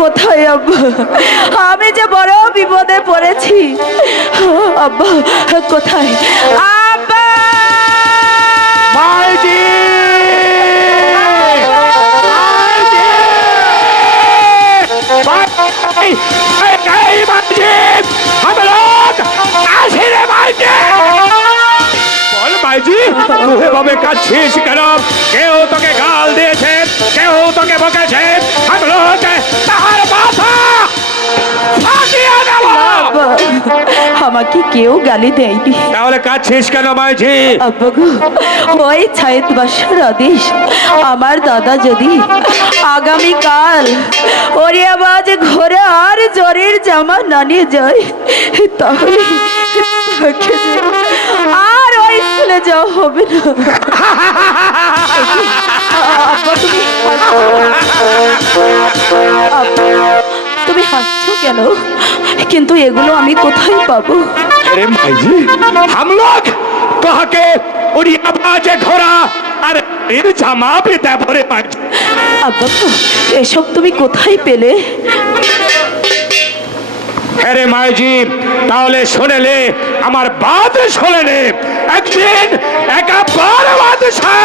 কোথায় আব্বা? আমি যে বড় বিপদে পড়েছি আব্বা। কোথায় আব্বা? মাইজি তুই কাঁদছিস কেন? কেউ তোকে গাল দিয়েছে, কেউ তোকে বকেছে, আমি লোক তাহার মাথা ফাটিয়ে দেব। আমাকে কেউ গালি দেয়নি। তাহলে কাঁদছিস কেন মাইজি? আব্বা গো, ওই ছায়েদ বাসার আদেশ, আমার দাদা যদি আগামীকাল ওরিয়াবাজ ঘরে আর জরির জামা না নিয়ে যায় তাহলে আর ওই স্কুলে যাওয়া হবে না। আব্বা তুমি হাসছো কেন? কিন্তু এগুলো আমি কোথায় পাবো? अरे भाई जी, हम लोग कहा के उड़िया बाजे घोड़ा अरे इन जामा भी दे भरे पाए। আব্বা এসব তুমি কোথায় পেলে? अरे माई जी ताहले শুনে নে আমার বাদ শুনে নে একদিন একা বড় বাদশা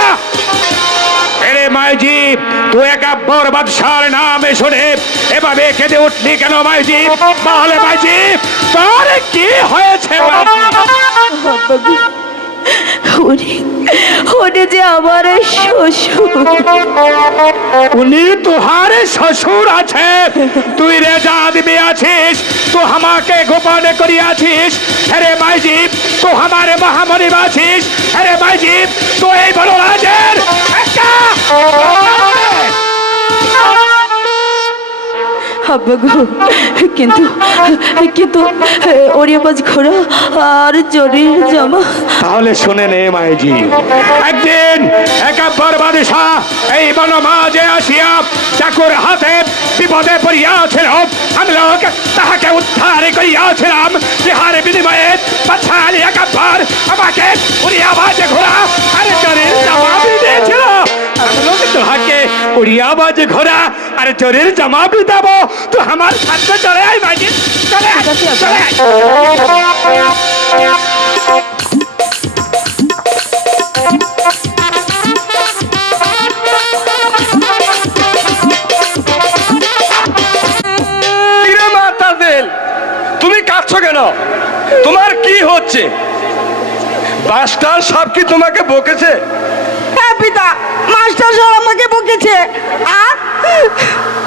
अरे माई जी तू एका बड़ बादशाहर नाम শুনে এভাবে কেঁদে উঠলি কেন মাই জি? তাহলে মাই জি তোর কি হয়েছে? উনি যে আমার শ্বশুর। উনি তোহার শ্বশুর আছে? তুই রেজা আদমি আছিস, তো আমাকে গোপনে করিয়াছিস। আরে মাইজি তো আমার মহামনিব আছিস। আরে মাইজি তো এই বড় রাজের একটা আব্বা গো, কিন্তু কিন্তু ওরিয়াবাজ ঘোড়া আর জরির জামা। তাহলে শুনে নে মাইজি, একদিন একাব্বর বাদশাহ এই বনমাঝে আসিয়া চাকুর হাতে বিপদে পড়িয়াছিল। আমি লোক তাহাকে উদ্ধার করিয়াছিলাম। ইহার বিনিময়ে বাদশাহ আলী একাব্বর আমাকে উড়িয়াবাজে ঘোড়া আর জরির জামা দিয়েছিল। আমি লোক তাহাকে উড়িয়াবাজে ঘোড়া আর জরির জামা भी দেবো। তো আমার সাথে চলে আয় মাইজি, চলে আয়, চলে আয়। তুমি কাঁদছো কেন? তোমার কি হচ্ছে? মাস্টার সাহেব কি তোমাকে বকেছে? হ্যাঁ পিতা, মাস্টার সাহেব আমাকে বকেছে। আর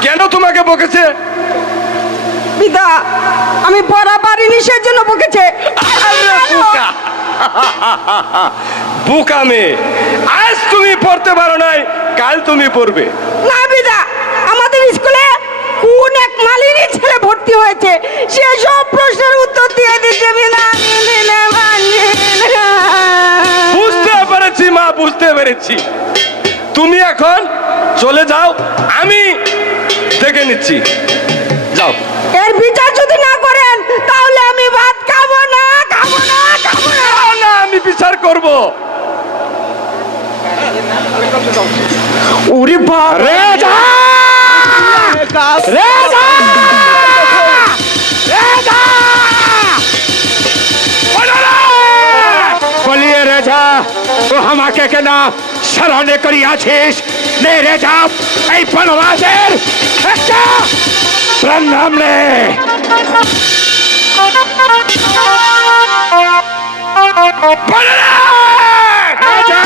কেন তোমাকে বকেছে? পিতা, আমি পড়া পারিনি সেজন্য বকেছে। বোকা মেয়ে, আজ তুমি পড়তে পারো নাই, কাল তুমি পড়বে। না পিতা, আমাদের স্কুলে কোন এক মালিনী ছেলে ভর্তি হয়েছে, সে সব প্রশ্নের উত্তর দিয়ে দিচ্ছে। বুঝতে পেরেছি মা, বুঝতে পেরেছি। তুমি এখন চলে যাও, আমি দেখে নিচ্ছি। যাও। এর বিচার যদি না করেন তাহলে আমি ভাত খাবো না, খাবো না, খাবো না। না, আমি বিচার করব। ওরে বাবা, রেজা! রেজা! রেজা! বলিয়ে রেজা, তো আমাকে কেন স্মরণে করিয়াছিস? নে রেজা, এই বনবাসের একটা প্রণাম নে। রেজা!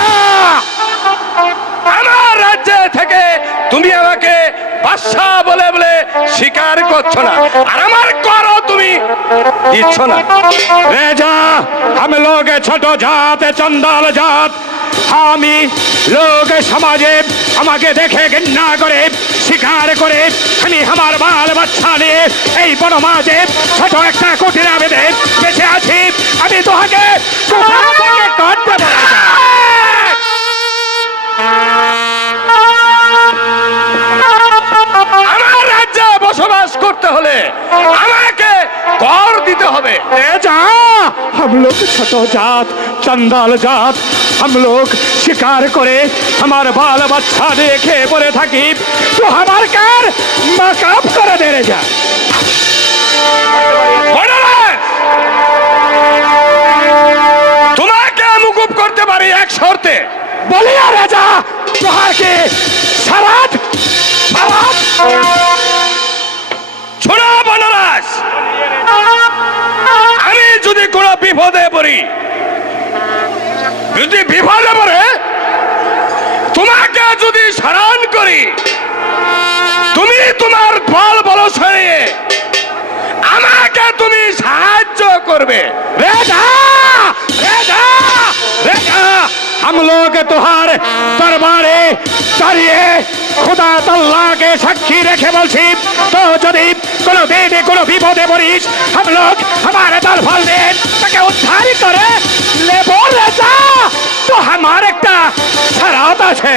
আমার রাজ্য থেকে তুমি আমাকে বাদশাহ বলে বলে স্বীকার করছো না, আর আমার করো তুমি দিচ্ছ না। রেজা, हम लोग छोटो जात चंदाल जात আমি লোক সমাজে আমাকে দেখে ঘৃণা করে স্বীকার করে আমি আমার বাল বাচ্চা নিয়ে এই বনমাঝে ছোট একটা কুটিরে বেঁধে বেঁচে আছি। আমি তোমাকে কোথা থেকে করতে পারি না? আমার রাজ্যে বসবাস করতে হলে আমাকে কর দিতে হবে। ए जा, हम लोग छोटो जात चंदाल जात हम लोग शिकार करे हमार बाल बच्चा देखे पड़े थकी तो हमार कार माकाब करे दे रे जा। বনরাজ, তোমাকে মুকুব করতে পারি এক শর্তে। बोलिया राजा तुहार के शराब शराब শোনো বনরাজ, আমি যদি কোনো বিপদে পড়ি, যদি বিপদে পড়ে তোমাকে যদি স্মরণ করি, তুমি তোমার বল বল সরিয়ে আমাকে তুমি সাহায্য করবে। रेजा रेजा रेजा हम लोग तुहार दरबारे दाঁড়িয়ে खुदा तल्ला के साक्षी रेखे बोलছি तो যদি কোনো দিন কোনো বিপদে পড়িস हम लोग हमारे दल फल दे তাকে উদ্ধার করে লেবো রেজা তো আমার একটা শরত আছে।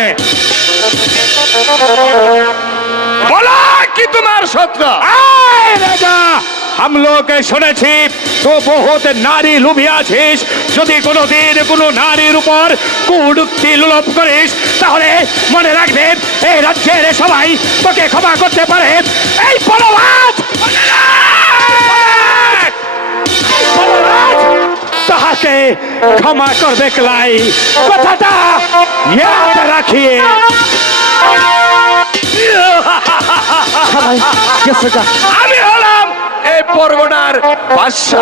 বলো কি তোমার সত্য? আয় রাজা हम लोग শুনেছি তো বহুত নারী লুভি আছিস, যদি কোনোদিন কোনো নারীর উপর কুযুক্তি লোপ করিস তাহলে মনে রাখবে এই রাজ্যের সবাই তোকে ক্ষমা করতে পারে। এই বলরাজ তাহাকে ক্ষমা করবে ক্লাই কথাটা ইয়াদ রাখিয়ে। আমি হলাম এই পরগনার বাদশা।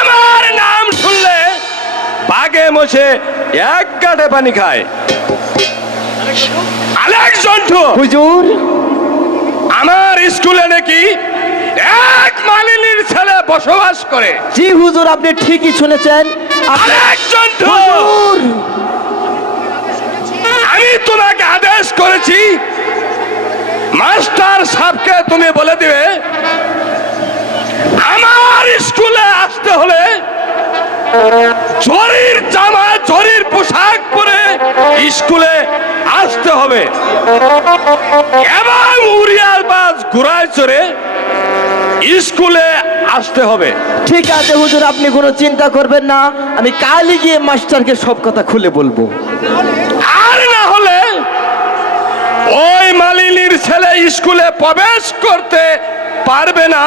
আমার নাম শুনলে বাগে মোছে এক গাঁটে পানি খায়। আলেকজান্ডার হুজুর, আমার স্কুলে নাকি এক মালিনীর ছেলে বসবাস করে। জি হুজুর, আপনি ঠিকই শুনেছেন। আলেকজান্ডার, হুজুর, আমি তোমাকে আদেশ করেছি মাস্টার সাহেবকে তুমি বলে দিবে আমার স্কুলে আসতে হলে জরির জামা জরির পোশাক পরে স্কুলে আসতে হবে এবং উড়িয়ার বাস ঘোড়ায় চড়ে স্কুলে আসতে হবে। ঠিক আছে হুজুর, আপনি কোনো চিন্তা করবেন না, আমি কালই গিয়ে মাস্টারকে সব কথা খুলে বলবো। আর না হলে ওই মালিনীর ছেলে স্কুলে প্রবেশ করতে পারবে না।